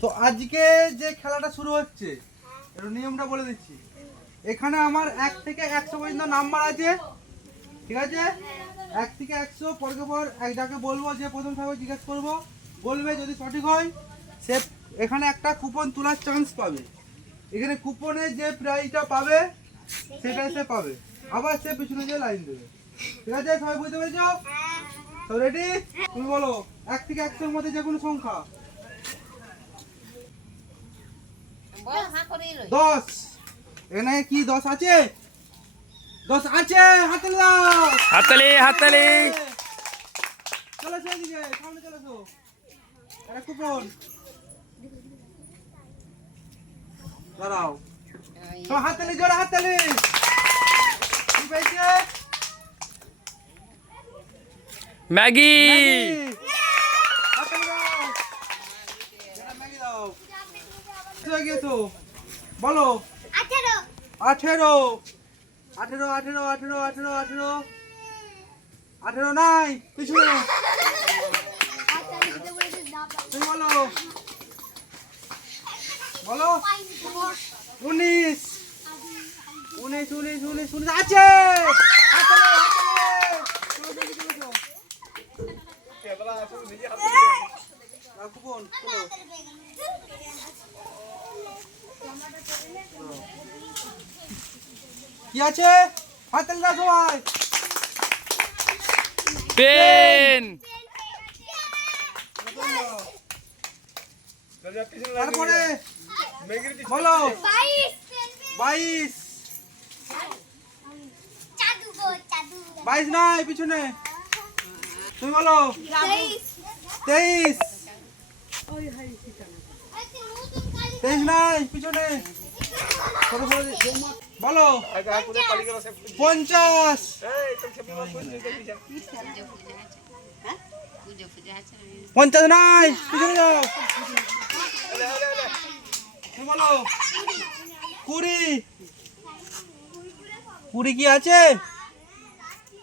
তো আজকে যে খেলাটা শুরু হচ্ছে, এর নিয়মটা বলে দিচ্ছি। এখানে আমার এক থেকে একশো পর্যন্ত নাম্বার আছে। ঠিক আছে? এক থেকে একশো, পরকে পর এক যাকে বলব যে প্রথম থাকবে জিজ্ঞেস করব, বলবে যদি সঠিক হয়, সে এখানে একটা কুপন তোলার চান্স পাবে। এখানে কুপনে যে প্রাইজটা পাবে, সেটাই সে পাবে। আবার সে পিছনে গিয়ে লাইন দেবে। ঠিক আছে? সবাই বুঝতে পেরেছ? তো রেডি তুমি বলো এক থেকে একশোর মধ্যে যে কোনো সংখ্যা। দশ। এখানে কি দশ আছে? দশ আছে হাতে দাও। হাততালি হাততালি। চলে এসো এদিকে সামনে চলে এসো। এটা কুপন। দাঁড়াও। তো হাততালি জোরে হাততালি। কি পেয়েছে? ম্যাগি। বলো। আঠেরো। আঠেরো। আঠেরো আঠেরো আঠেরো আঠেরো আঠেরো। নাই পিছনে তুমি বলো। বলো। উনিশ উনিশ উনিশ উনিশ উনিশ আছে হাততালি, হাততালি। চলো, চলো, চলো, চলো। আর কুপন, চলো। কি আছে? দাও সবাই। পেন। তারপরে বলো। বাইশ। বাইশ নাই পিছনে। তুমি বলো। তেইশ। তেইশ। নাই পিছনে। বলো। পঞ্চাশ। পঞ্চাশ নাই পিছনে যাও। তুমি বলো। কুড়ি। কুড়ি কি আছে?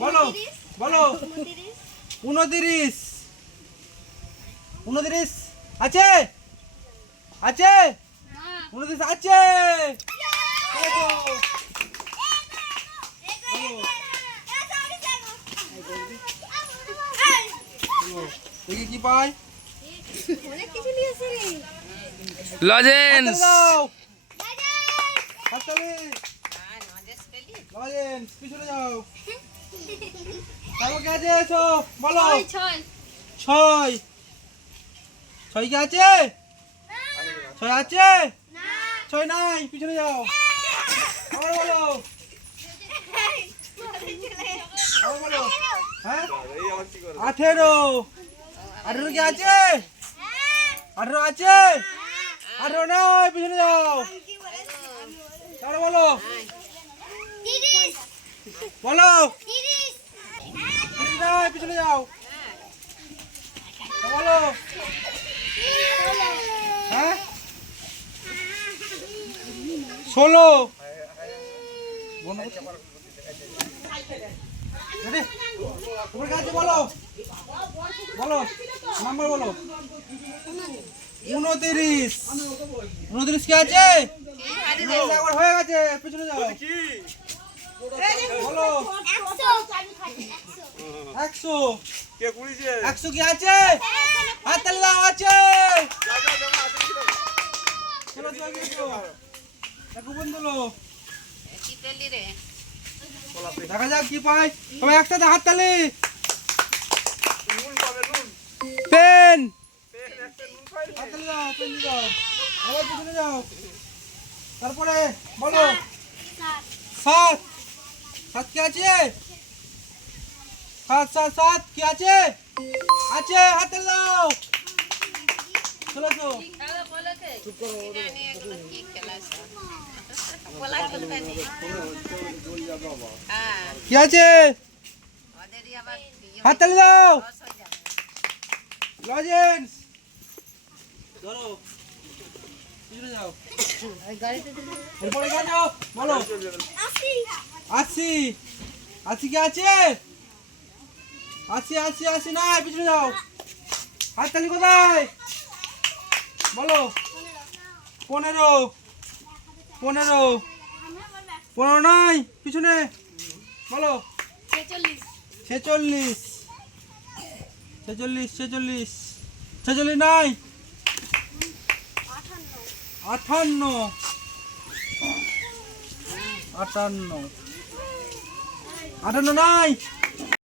বলো বলো উনতিরিশ উনতিরিশ আছে আছে উনতিরিশ আছে। দেখি কি পাই লজেন্স দাও হাততালি লজেন্স পিছনে যাও তারপর কে আছে এসো বলো ছয়। ছয় কি আছে? ছয় আছে? ছয় নাই পিছনে যাও। আবার বলো। বলো। হ্যাঁ? আঠেরো। আঠেরো কি আছে? আঠেরো আছে? আঠেরো নয়, পিছনে যাও। তাহলে বলো। বলো। পিছনে যাও। বলো। হ্যাঁ? ষোলো? বলো। বলো, নাম্বার বলো। উনতিরিশ। উনতিরিশ কি আছে? পিছনে যাও। একশো। একশো কি আছে? হাত আছে। দেখা যাক কি পাই সবাই একসাথে হাত তালি পেন। হাত দাও পেন দাও আবার পিছনে যাও তারপরে বলো সাত সাত কি আছে? সাত সাত সাত, কি আছে? আছে, হাতে দাও। কি আছে? হাতে দাও। লজেন্স। ধরো। যাও। এরপরে যাও বলো। আশি আশি কি আছে? আশি আশি আশি না পিছনে যাও। হাততালি কোথায়? বলো। পনেরো। পনেরো। পনেরো নয় পিছনে। বলো। ছেচল্লিশ। ছেচল্লিশ। ছেচল্লিশ ছেচল্লিশ। নাই আটান্ন আটান্ন। আটান্ন নাই।